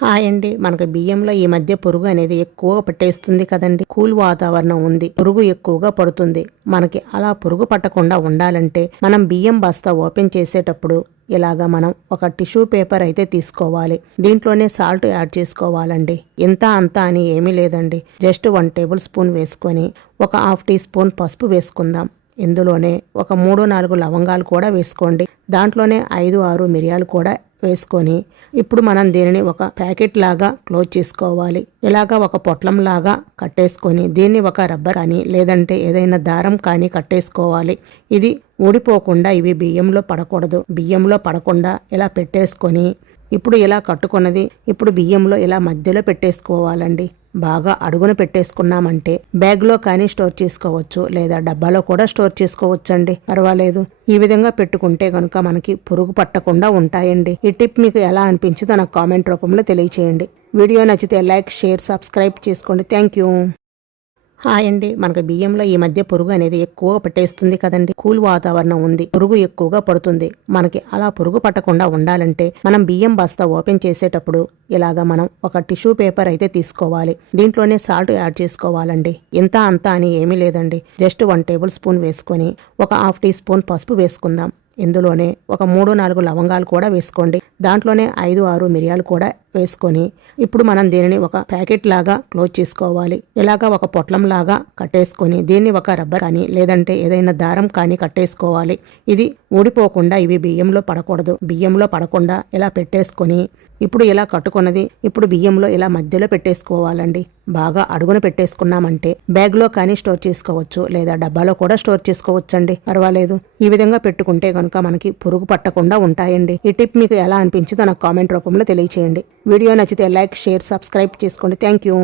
Hi అండి. మనకి బియ్యంలో ఈ మధ్య పురుగు అనేది ఎక్కువగా పట్టేస్తుంది కదండి. కూల్ వాతావరణం ఉంది, పురుగు ఎక్కువగా పడుతుంది. మనకి అలా పురుగు పట్టకుండా ఉండాలంటే మనం బియ్యం బస్తా ఓపెన్ చేసేటప్పుడు ఇలాగా మనం ఒక టిష్యూ పేపర్ అయితే తీసుకోవాలి. దీంట్లోనే సాల్ట్ యాడ్ చేసుకోవాలండి. ఇంత అంత అని ఏమీ లేదండి. జస్ట్ 1 టేబుల్ స్పూన్ వేసుకొని ఒక 1/2 టీ స్పూన్ పసుపు వేసుకుందాం. ఇందులోనే ఒక 3-4 లవంగాలు కూడా వేసుకోండి. దాంట్లోనే 5-6 మిరియాలు కూడా వేసుకొని ఇప్పుడు మనం దీనిని ఒక ప్యాకెట్ లాగా క్లోజ్ చేసుకోవాలి. ఇలాగా ఒక పొట్లం లాగా కట్టేసుకొని దీన్ని ఒక రబ్బర్ కానీ లేదంటే ఏదైనా దారం కానీ కట్టేసుకోవాలి. ఇది ఊడిపోకుండా ఇవి బియ్యంలో పడకూడదు. బియ్యంలో పడకుండా ఇలా పెట్టేసుకొని ఇప్పుడు ఇలా కట్టుకున్నది ఇప్పుడు బియ్యంలో ఇలా మధ్యలో పెట్టేసుకోవాలండి. బాగా అడుగున పెట్టేసుకున్నామంటే బ్యాగ్లో కానీ స్టోర్ చేసుకోవచ్చు, లేదా డబ్బాలో కూడా స్టోర్ చేసుకోవచ్చండి. పర్వాలేదు. ఈ విధంగా పెట్టుకుంటే కనుక మనకి పురుగు పట్టకుండా ఉంటాయండి. ఈ టిప్ మీకు ఎలా అనిపించిందో నాకు కామెంట్ రూపంలో తెలియచేయండి. వీడియో నచ్చితే లైక్, షేర్, సబ్స్క్రైబ్ చేసుకోండి. Thank you. హాయ్ అండి. మనకి బియ్యంలో ఈ మధ్య పురుగు అనేది ఎక్కువగా పట్టేస్తుంది కదండి. కూల్ వాతావరణం ఉంది, పురుగు ఎక్కువగా పడుతుంది. మనకి అలా పురుగు పట్టకుండా ఉండాలంటే మనం బియ్యం బస్తా ఓపెన్ చేసేటప్పుడు ఇలాగా మనం ఒక టిష్యూ పేపర్ అయితే తీసుకోవాలి. దీంట్లోనే సాల్ట్ యాడ్ చేసుకోవాలండి. ఇంత అంత అని ఏమీ లేదండి. జస్ట్ 1 టేబుల్ స్పూన్ వేసుకొని ఒక 1/2 టీ స్పూన్ పసుపు వేసుకుందాం. ఇందులోనే ఒక 3-4 లవంగాలు కూడా వేసుకోండి. దాంట్లోనే 5-6 మిరియాలు కూడా వేసుకొని ఇప్పుడు మనం దీనిని ఒక ప్యాకెట్ లాగా క్లోజ్ చేసుకోవాలి. ఇలాగా ఒక పొట్లం లాగా కట్టేసుకొని దీన్ని ఒక రబ్బర్ కానీ లేదంటే ఏదైనా దారం కానీ కట్టేసుకోవాలి. ఇది ఊడిపోకుండా ఇవి బియ్యంలో పడకూడదు. బియ్యంలో పడకుండా ఇలా పెట్టేసుకొని ఇప్పుడు ఇలా కట్టుకున్నది ఇప్పుడు బియ్యంలో ఇలా మధ్యలో పెట్టేసుకోవాలండి. బాగా అడుగున పెట్టేసుకున్నామంటే బ్యాగ్లో కానీ స్టోర్ చేసుకోవచ్చు, లేదా డబ్బాలో కూడా స్టోర్ చేసుకోవచ్చండి. పర్వాలేదు. ఈ విధంగా పెట్టుకుంటే కనుక మనకి పురుగు పట్టకుండా ఉంటాయండి. ఈ టిప్ మీకు ఎలా అనిపించిందో నాకు కామెంట్ రూపంలో తెలియచేయండి. వీడియో నచ్చితే లైక్, షేర్, సబ్స్క్రైబ్ చేసుకోండి. Thank you.